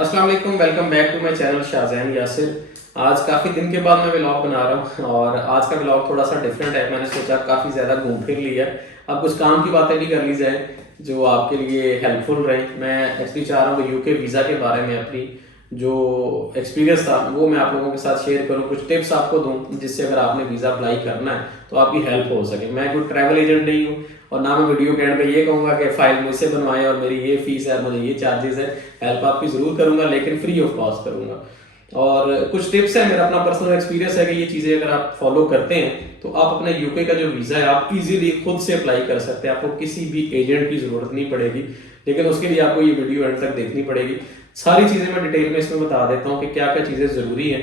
अस्सलाम वालेकुम, welcome back to my channel Shahzain Yasir. आज काफ़ी दिन के बाद मैं व्लॉग बना रहा हूँ और आज का व्लॉग थोड़ा सा डिफरेंट है। मैंने सोचा काफ़ी ज़्यादा घूम फिर लिया, अब कुछ काम की बातें भी कर ली जाए जो आपके लिए हेल्पफुल रहे। मैं एक्चुअली चाह रहा हूँ कि यूके वीज़ा के बारे में अपनी जो एक्सपीरियंस था वो मैं आप लोगों के साथ शेयर करूँ, कुछ टिप्स आपको दूँ जिससे अगर आपने वीज़ा अप्लाई करना है तो आपकी हेल्प हो सके। मैं कोई ट्रैवल एजेंट नहीं हूँ और ना मैं वीडियो के एंड पे ये कहूँगा कि फाइल मुझसे बनवाएं और मेरी ये फीस है, मुझे ये चार्जेस है। हेल्प आपकी ज़रूर करूँगा लेकिन फ्री ऑफ कॉस्ट करूँगा। और कुछ टिप्स है, मेरा अपना पर्सनल एक्सपीरियंस है कि ये चीज़ें अगर आप फॉलो करते हैं तो आप अपने यूके का जो वीज़ा है आप इजीली खुद से अप्लाई कर सकते हैं। आपको किसी भी एजेंट की ज़रूरत नहीं पड़ेगी, लेकिन उसके लिए आपको ये वीडियो एंड तक देखनी पड़ेगी। सारी चीज़ें मैं डिटेल में इसमें बता देता हूँ कि क्या क्या चीज़ें ज़रूरी हैं,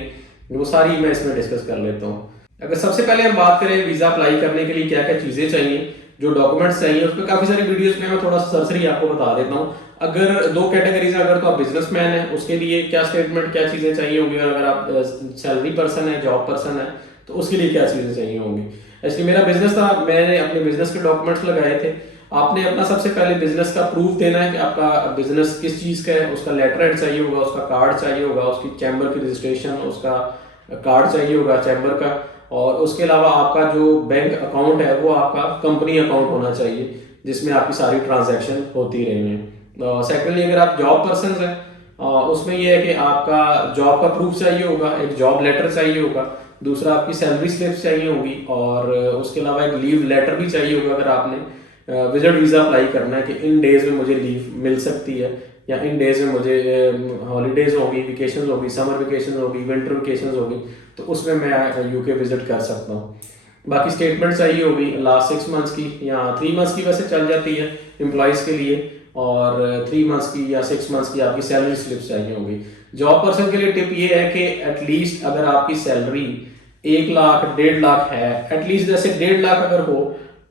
वो सारी मैं इसमें डिस्कस कर लेता हूँ। अगर सबसे पहले हम बात करें वीज़ा अप्लाई करने के लिए क्या क्या चीज़ें चाहिए, जो डॉक्यूमेंट्स चाहिए, उस पर काफ़ी सारी वीडियोस में मैं थोड़ा सा सरसरी आपको बता देता हूँ। अगर दो कैटेगरीज है, अगर तो आप बिजनेसमैन है उसके लिए क्या स्टेटमेंट क्या चीज़ें चाहिए होंगी, और अगर आप सैलरी पर्सन है, जॉब पर्सन है, तो उसके लिए क्या चीज़ें चाहिए होंगी। एक्चुअली मेरा बिजनेस था, मैंने अपने बिजनेस के डॉक्यूमेंट्स लगाए थे। आपने अपना सबसे पहले बिजनेस का प्रूफ देना है कि आपका बिजनेस किस चीज़ का है, उसका लेटर हेड चाहिए होगा, उसका कार्ड चाहिए होगा, उसकी चैम्बर की रजिस्ट्रेशन, उसका कार्ड चाहिए होगा चैम्बर का। और उसके अलावा आपका जो बैंक अकाउंट है वो आपका कंपनी अकाउंट होना चाहिए जिसमें आपकी सारी ट्रांजैक्शन होती रही हैं। सेकेंडली, अगर आप जॉब पर्सन हैं उसमें यह है कि आपका जॉब का प्रूफ चाहिए होगा, एक जॉब लेटर चाहिए होगा, दूसरा आपकी सैलरी स्लिप चाहिए होगी, और उसके अलावा एक लीव लेटर भी चाहिए होगा अगर आपने विजिट वीज़ा अप्लाई करना है कि इन डेज में मुझे लीव मिल सकती है, या इन डेज में मुझे हॉलीडेज होगी, वेकेशन होगी, समर वेकेशन होगी, विंटर वेकेशन होगी, तो उसमें मैं यूके विजिट कर सकता हूँ। बाकी स्टेटमेंट चाहिए होगी लास्ट 6 मंथ्स की, या 3 मंथ्स की वैसे चल जाती है एम्प्लॉयज़ के लिए, और 3 मंथ्स की या 6 मंथ्स की आपकी सैलरी स्लिप चाहिए होगी। जॉब पर्सन के लिए टिप ये है कि एटलीस्ट अगर आपकी सैलरी 1 लाख 1.5 लाख है, एटलीस्ट जैसे 1.5 लाख अगर हो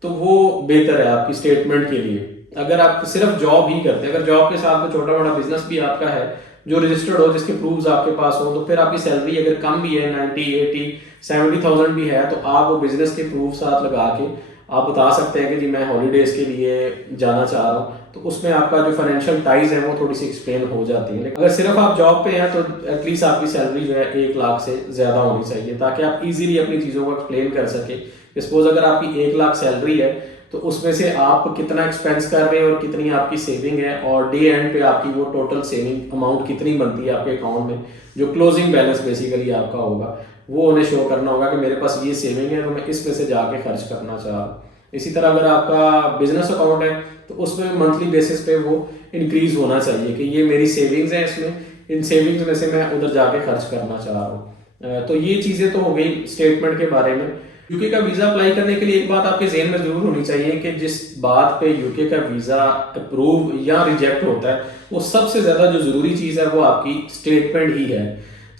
तो वो बेहतर है आपकी स्टेटमेंट के लिए। अगर आप सिर्फ जॉब ही करते हैं, अगर जॉब के साथ कोई छोटा मोटा बिजनेस भी आपका है जो रजिस्टर्ड हो, जिसके प्रूफ्स आपके पास हो, तो फिर आपकी सैलरी अगर कम भी है, 90, 80, 70,000 भी है, तो आप वो बिजनेस के प्रूफ साथ लगा के आप बता सकते हैं कि जी मैं हॉलीडेज के लिए जाना चाह रहा हूँ, तो उसमें आपका जो फाइनेंशियल टाइज है वो थोड़ी सी एक्सप्लेन हो जाती है। लेकिन अगर सिर्फ आप जॉब पे हैं तो एटलीस्ट आपकी सैलरी जो है 1 लाख से ज़्यादा होनी चाहिए, ताकि आप इजीली अपनी चीज़ों को एक्सप्लेन कर सके। सपोज अगर आपकी 1 लाख सैलरी है तो उसमें से आप कितना एक्सपेंस कर रहे हैं और कितनी आपकी सेविंग है, और डे एंड पे आपकी वो टोटल सेविंग अमाउंट कितनी बनती है आपके अकाउंट में, जो क्लोजिंग बैलेंस बेसिकली आपका होगा, वो उन्हें शो करना होगा कि मेरे पास ये सेविंग है तो मैं इसमें से जाके खर्च करना चाह रहा हूँ। इसी तरह अगर आपका बिजनेस अकाउंट है तो उसमें मंथली बेसिस पे वो इंक्रीज होना चाहिए कि ये मेरी सेविंग्स हैं, इसमें इन सेविंग्स में से मैं उधर जाके खर्च करना चाह रहा हूँ। तो ये चीज़ें तो हो गई स्टेटमेंट के बारे में। यूके का वीज़ा अप्लाई करने के लिए एक बात आपके जेहन में जरूर होनी चाहिए कि जिस बात पे यूके का वीज़ा अप्रूव या रिजेक्ट होता है, वो सबसे ज़्यादा जो ज़रूरी चीज़ है वो आपकी स्टेटमेंट ही है।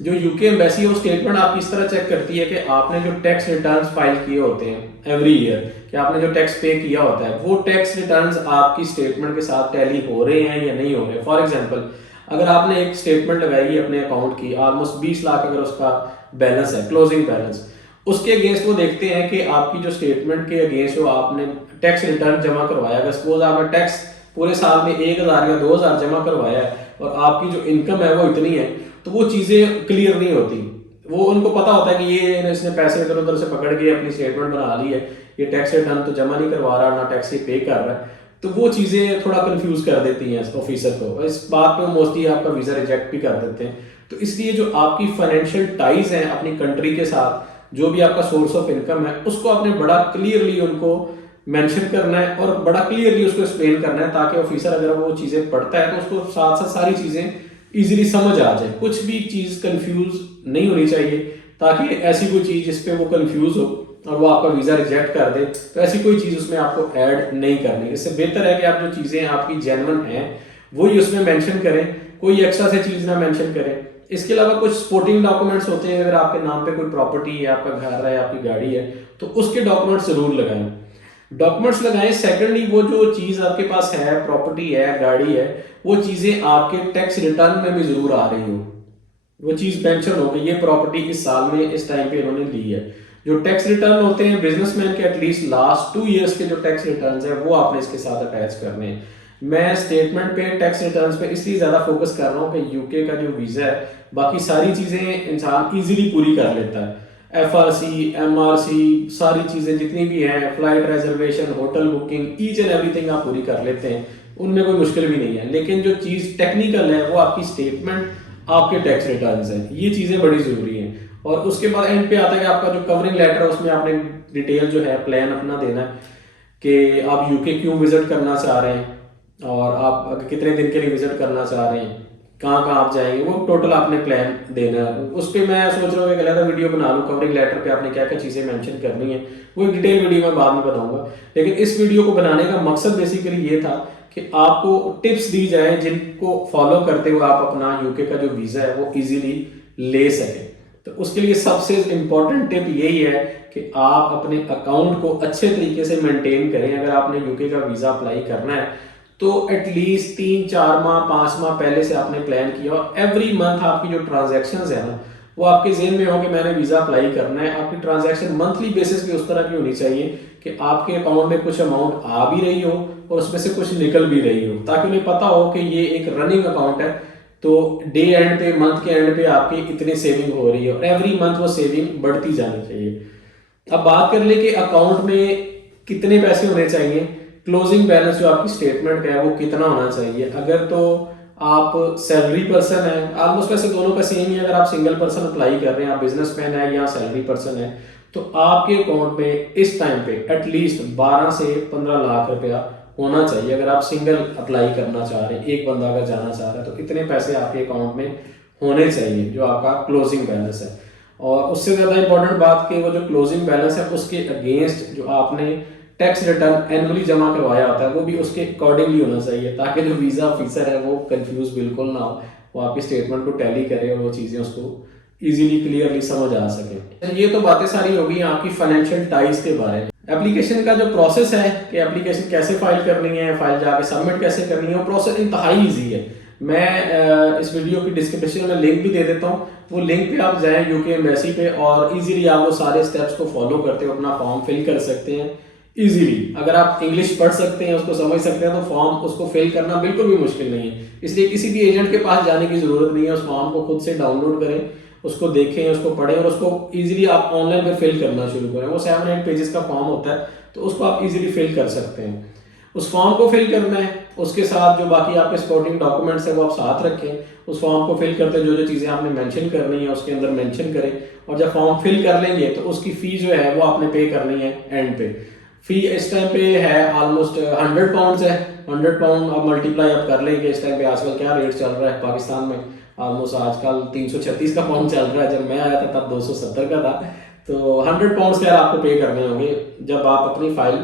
जो यूके एम्बेसी है वो स्टेटमेंट आपकी इस तरह चेक करती है कि आपने जो टैक्स रिटर्न्स फाइल किए होते हैं एवरी ईयर, कि आपने जो टैक्स पे किया होता है, वो टैक्स रिटर्न्स आपकी स्टेटमेंट के साथ टैली हो रहे हैं या नहीं हो रहे। फॉर एग्जाम्पल, अगर आपने एक स्टेटमेंट लगाई है अपने अकाउंट की, ऑलमोस्ट 20 लाख अगर उसका बैलेंस है, क्लोजिंग बैलेंस, उसके अगेंस्ट वो देखते हैं कि आपकी जो स्टेटमेंट के अगेंस्ट जो आपने टैक्स रिटर्न जमा करवाया, अगर सपोज आपने टैक्स पूरे साल में 1,000 या 2,000 जमा करवाया है और आपकी जो इनकम है वो इतनी है, तो वो चीज़ें क्लियर नहीं होती। वो उनको पता होता है कि ये इसने पैसे इधर उधर से पकड़ के अपनी स्टेटमेंट बना ली है, ये टैक्स रिटर्न तो जमा नहीं करवा रहा, ना टैक्स ये पे कर रहा है, तो वो चीज़ें थोड़ा कंफ्यूज कर देती हैं ऑफिसर को। इस बात पे मोस्टली आपका वीज़ा रिजेक्ट भी कर देते हैं। तो इसलिए जो आपकी फाइनेंशियल टाइज हैं अपनी कंट्री के साथ, जो भी आपका सोर्स ऑफ इनकम है, उसको आपने बड़ा क्लियरली उनको मेंशन करना है और बड़ा क्लियरली उसको एक्सप्लेन करना है, ताकि ऑफिसर अगर वो चीज़ें पढ़ता है तो उसको साथ साथ सारी चीज़ें इजीली समझ आ जाए, कुछ भी चीज़ कंफ्यूज नहीं होनी चाहिए, ताकि ऐसी कोई चीज़ जिस पे वो कंफ्यूज हो और वो आपका वीज़ा रिजेक्ट कर दे, तो ऐसी कोई चीज़ उसमें आपको ऐड नहीं करनी। इससे बेहतर है कि आप जो चीज़ें आपकी जेन्युइन हैं वही उसमें मेंशन करें, कोई एक्स्ट्रा से चीज़ ना मेंशन करें। इसके अलावा कुछ सपोर्टिंग डॉक्यूमेंट्स होते हैं, अगर आपके नाम पे कोई प्रॉपर्टी है, आपका घर है, आपकी गाड़ी है, तो उसके डॉक्यूमेंट्स जरूर लगाएं, डॉक्यूमेंट्स लगाएं। सेकंडली, वो जो चीज़ आपके पास है, प्रॉपर्टी है, गाड़ी है, वो चीज़ें आपके टैक्स रिटर्न में भी जरूर आ रही हो, वो चीज़ मेंशन हो कि ये प्रॉपर्टी इस साल में इस टाइम पे इन्होंने ली है। जो टैक्स रिटर्न होते हैं बिजनेसमैन के, एटलीस्ट लास्ट 2 ईयर्स के जो टैक्स रिटर्न है वो आपने इसके साथ अटैच करने हैं। मैं स्टेटमेंट पे, टैक्स रिटर्न्स पे इसलिए ज़्यादा फोकस कर रहा हूँ कि यूके का जो वीज़ा है, बाकी सारी चीज़ें इंसान इजीली पूरी कर लेता है। एफआरसी, एमआरसी, सारी चीज़ें जितनी भी हैं, flight reservation, hotel booking, each and everything आप पूरी कर लेते हैं, उनमें कोई मुश्किल भी नहीं है। लेकिन जो चीज़ टेक्निकल है वो आपकी स्टेटमेंट, आपके टैक्स रिटर्न्स हैं, ये चीज़ें बड़ी ज़रूरी हैं। और उसके बाद एंड पे आता है कि आपका जो कवरिंग लेटर है उसमें आपने डिटेल जो है, प्लान अपना देना है कि आप यूके क्यों विजिट करना चाह रहे हैं, और आप कितने दिन के लिए विजिट करना चाह रहे हैं, कहाँ कहाँ आप जाएंगे, वो टोटल आपने प्लान देना है। उस पर मैं सोच रहा हूँ एक अलग वीडियो बना लूँ, कवरिंग लेटर पे आपने क्या क्या चीज़ें मेंशन करनी है, वो एक डिटेल वीडियो मैं बाद में बताऊंगा। लेकिन इस वीडियो को बनाने का मकसद बेसिकली ये था कि आपको टिप्स दी जाए जिनको फॉलो करते हुए आप अपना यूके का जो वीज़ा है वो इजीली ले सकें। तो उसके लिए सबसे इंपॉर्टेंट टिप यही है कि आप अपने अकाउंट को अच्छे तरीके से मेंटेन करें। अगर आपने यूके का वीज़ा अप्लाई करना है तो एटलीस्ट 3-4 माह 5 माह पहले से आपने प्लान किया, और एवरी मंथ आपकी जो ट्रांजैक्शंस है ना वो आपके जेहन में हो कि मैंने वीज़ा अप्लाई करना है। आपकी ट्रांजैक्शन मंथली बेसिस पे उस तरह की होनी चाहिए कि आपके अकाउंट में कुछ अमाउंट आ भी रही हो और उसमें से कुछ निकल भी रही हो, ताकि उन्हें पता हो कि ये एक रनिंग अकाउंट है। तो डे एंड पे, मंथ के एंड पे आपकी इतनी सेविंग हो रही है और एवरी मंथ वो सेविंग बढ़ती जानी चाहिए। अब बात कर ले कि अकाउंट में कितने पैसे होने चाहिए। क्लोजिंग बैलेंस जो आपकी स्टेटमेंट का है वो कितना होना चाहिए। अगर तो आप सैलरी पर्सन है, ऑलमोस्ट वैसे दोनों का सेम ही, अगर आप सिंगल पर्सन अप्लाई कर रहे हैं, आप बिजनेसमैन है या सैलरी पर्सन है, तो आपके अकाउंट में इस टाइम पे एटलीस्ट 12 से 15 लाख रुपया होना चाहिए। अगर आप सिंगल अप्लाई करना चाह रहे हैं, एक बंदा अगर जाना चाह रहा है, तो इतने पैसे आपके अकाउंट में होने चाहिए जो आपका क्लोजिंग बैलेंस है। और उससे ज़्यादा इंपॉर्टेंट बात कि वो जो क्लोजिंग बैलेंस है उसके अगेंस्ट जो आपने टैक्स रिटर्न एनुअली जमा करवाया होता है वो भी उसके अकॉर्डिंगली होना चाहिए, ताकि जो वीज़ा ऑफिसर है वो कंफ्यूज बिल्कुल ना हो, वो आपकी स्टेटमेंट को टैली करे और वो चीज़ें उसको इजीली क्लियरली समझ आ सके। ये तो बातें सारी हो गई आपकी फाइनेंशियल टाइज के बारे में। एप्लीकेशन का जो प्रोसेस है कि एप्लीकेशन कैसे फाइल करनी है, फाइल जाके सबमिट कैसे करनी है, वो प्रोसेस इंतहाई ईजी है। मैं इस वीडियो की डिस्क्रिप्शन में लिंक भी दे देता हूँ, वो लिंक पे आप जाएं यूके एम्बेसी पे और इजीली आप वो सारे स्टेप्स को फॉलो करते हुए अपना फॉर्म फिल कर सकते हैं इजीली। अगर आप इंग्लिश पढ़ सकते हैं, उसको समझ सकते हैं, तो फॉर्म उसको फिल करना बिल्कुल भी मुश्किल नहीं है। इसलिए किसी भी एजेंट के पास जाने की जरूरत नहीं है। उस फॉर्म को खुद से डाउनलोड करें, उसको देखें, उसको पढ़ें और उसको इजीली आप ऑनलाइन पे फिल करना शुरू करें। वो 7-8 पेजेस का फॉर्म होता है, तो उसको आप इजीली फिल कर सकते हैं। उस फॉर्म को फिल करना है, उसके साथ जो बाकी आपके सपोर्टिंग डॉक्यूमेंट्स है वो आप साथ रखें। उस फॉर्म को फिल करते जो जो चीज़ें आपने मेंशन करनी है उसके अंदर मेंशन करें, और जब फॉर्म फिल कर लेंगे तो उसकी फ़ी जो है वो आपने पे करनी है एंड पे। फ़ी इस टाइम पे है ऑलमोस्ट 100 पाउंड्स है। 100 पाउंड अब मल्टीप्लाई आप कर लेंगे इस टाइम पे आजकल क्या रेट चल रहा है पाकिस्तान में। ऑलमोस्ट आजकल 336 का पाउंड चल रहा है, जब मैं आया था तब 270 का था। तो 100 पाउंड खैर आपको पे करने होंगे जब आप अपनी फाइल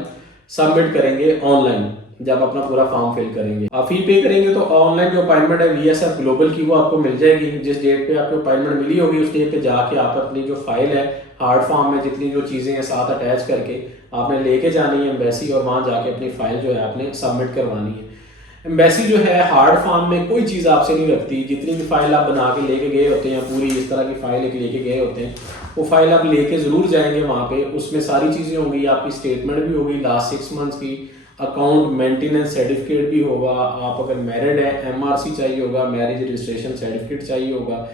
सबमिट करेंगे ऑनलाइन, जब अपना पूरा फॉर्म फिल करेंगे। आप फी पे करेंगे तो ऑनलाइन जो अपॉइंटमेंट है VSF ग्लोबल की वो आपको मिल जाएगी। जिस डेट पे आपको अपॉइंटमेंट मिली होगी उस डेट पे जाके आप अपनी जो फाइल है हार्ड फॉर्म में जितनी जो चीज़ें हैं साथ अटैच करके आपने लेके जानी है एम्बेसी, और वहाँ जाके अपनी फाइल जो है आपने सबमिट करवानी है। एम्बेसी जो है हार्ड फॉर्म में कोई चीज़ आपसे नहीं रखती। जितनी भी फाइल आप बना के लेके गए होते हैं, पूरी इस तरह की फाइल एक लेके गए होते हैं, वो फाइल आप लेके ज़रूर जाएंगे वहाँ पे। उसमें सारी चीज़ें होंगी, आपकी स्टेटमेंट भी होगी लास्ट 6 मंथ्स की, अकाउंट मेंटेनेंस सर्टिफिकेट भी होगा, आप अगर मैरिड है MRC चाहिए होगा, मैरिज रजिस्ट्रेशन सर्टिफिकेट चाहिए होगा,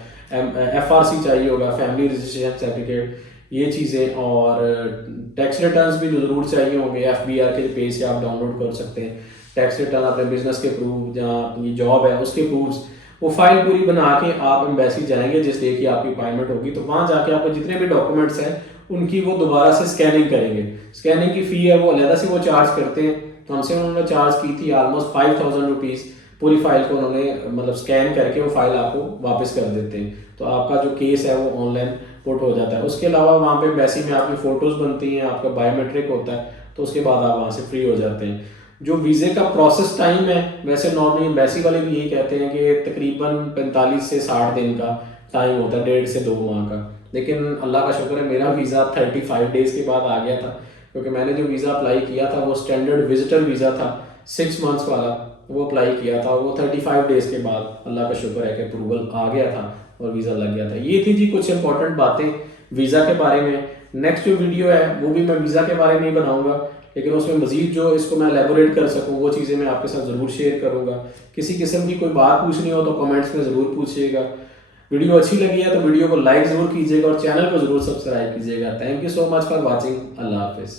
FRC चाहिए होगा, फैमिली रजिस्ट्रेशन सर्टिफिकेट, ये चीज़ें, और टैक्स रिटर्न्स भी ज़रूर चाहिए होंगे। FBR के पेज से आप डाउनलोड कर सकते हैं टैक्स रिटर्न, अपने बिजनेस के प्रूफ, जहाँ अपनी जॉब है उसके प्रूफ्स। वो फाइल पूरी बना के आप एम्बेसी जाएंगे जिस डे की आपकी अपॉइंटमेंट होगी, तो वहाँ जाके आपको जितने भी डॉक्यूमेंट्स हैं उनकी वो दोबारा से स्कैनिंग करेंगे। स्कैनिंग की फ़ी है वो अलग से वो चार्ज करते हैं, तो हमसे उन्होंने चार्ज की थी ऑलमोस्ट 5000 रुपीज़। पूरी फाइल को उन्होंने मतलब स्कैन करके वो फाइल आपको वापस कर देते हैं, तो आपका जो केस है वो ऑनलाइन पुट हो जाता है। उसके अलावा वहाँ पे एम्बेसी में आपकी फ़ोटोज़ बनती हैं, आपका बायोमेट्रिक होता है, तो उसके बाद आप वहाँ से फ्री हो जाते हैं। जो वीज़े का प्रोसेस टाइम है, वैसे नॉर्मली एम्बेसी वाले भी यही कहते हैं कि तकरीबन 45 से 60 दिन का टाइम होता है, 1.5 से 2 माह का। लेकिन अल्लाह का शुक्र है मेरा वीज़ा 35 डेज़ के बाद आ गया था, क्योंकि मैंने जो वीज़ा अप्लाई किया था वो स्टैंडर्ड विजिटर वीज़ा था 6 मंथ्स वाला, वो अप्लाई किया था। वो 35 डेज़ के बाद अल्लाह का शुक्र है कि अप्रूवल आ गया था और वीज़ा लग गया था। ये थी जी कुछ इंपॉर्टेंट बातें वीज़ा के बारे में। नेक्स्ट जो वीडियो है वो भी मैं वीज़ा के बारे में ही बनाऊंगा, लेकिन उसमें मजीद जो इसको मैं एलेबोरेट कर सकूँ वो चीज़ें मैं आपके साथ ज़रूर शेयर करूँगा। किसी किस्म की कोई बात पूछनी हो तो कमेंट्स में ज़रूर पूछिएगा। वीडियो अच्छी लगी है तो वीडियो को लाइक ज़रूर कीजिएगा और चैनल को ज़रूर सब्सक्राइब कीजिएगा। Thank you so much for watching. अल्लाह हाफिज़।